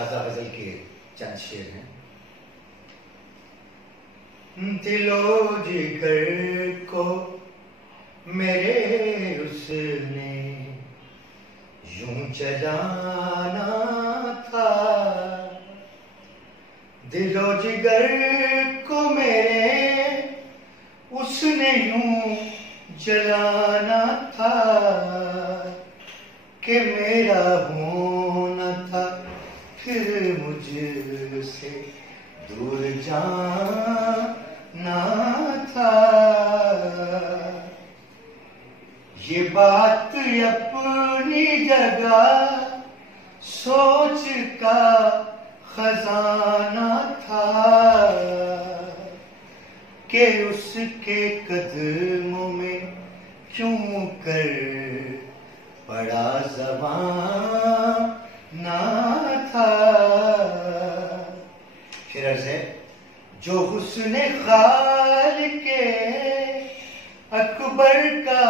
تازہ غزل کے چند شعر ہیں۔ دل و جگر کو میرے اس نے یوں جلانا تھا، دل و جگر کو میرے اس نے یوں جلانا تھا کہ میرا ہونا تھا پھر مجھ سے دور جانا تھا۔ یہ بات اپنی جگہ سوچ کا خزانہ تھا کہ اس کے قدموں میں کیوں کر پڑا زمانہ تھا۔ پھر عرض ہے جو حسن خالق اکبر کا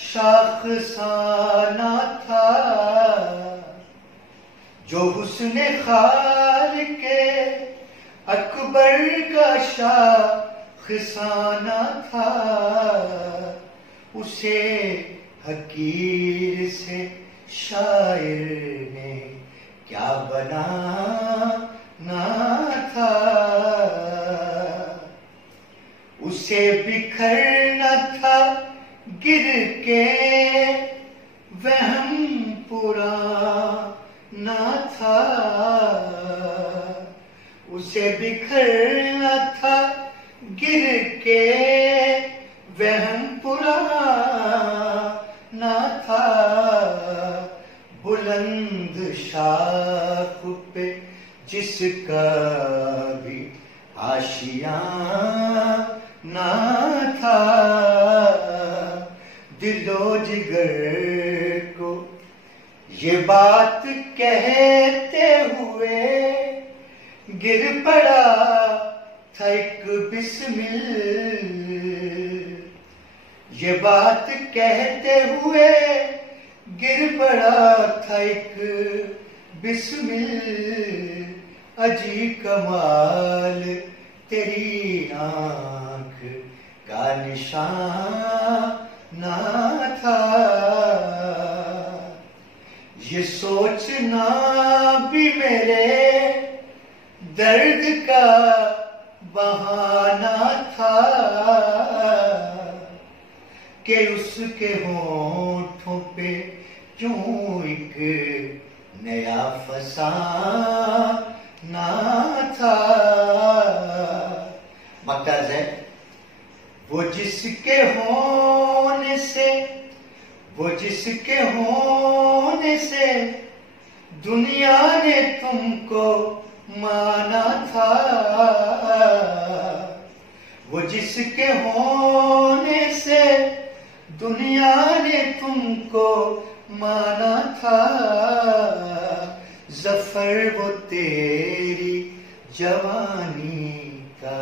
شاخسانہ تھا، جو حسن خالق اکبر کا شاخسانہ تھا، اسے حقیر سے شاعر نے کیا بنانا تھا۔ اسے بکھرنا تھا گر کے وہم پرانا تھا، اسے بکھرنا تھا گر کے وہم پرانا تھا۔ بلند شاخ پہ جس کا بھی آشیانہ تھا، دل و جگر کو یہ بات کہتے ہوئے گر پڑا تھا ایک بسمل، یہ بات کہتے ہوئے گر پڑا تھا ایک بسمل۔ اجی کمال تیری آنکھ کا نشانہ تھا، یہ سوچنا بھی میرے درد کا بہانہ تھا کہ اس کے ہونٹوں پہ کیوں ایک نیا فسانہ تھا۔ مقتض ہے وہ جس کے ہونے سے دنیا نے تم کو مانا تھا، وہ جس کے ہونے سے دنیا نے تم کو مانا تھا، ظفر وہ تیری جوانی کا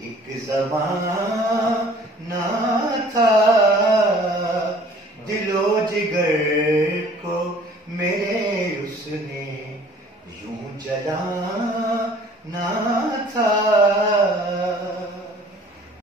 ایک زمانہ تھا۔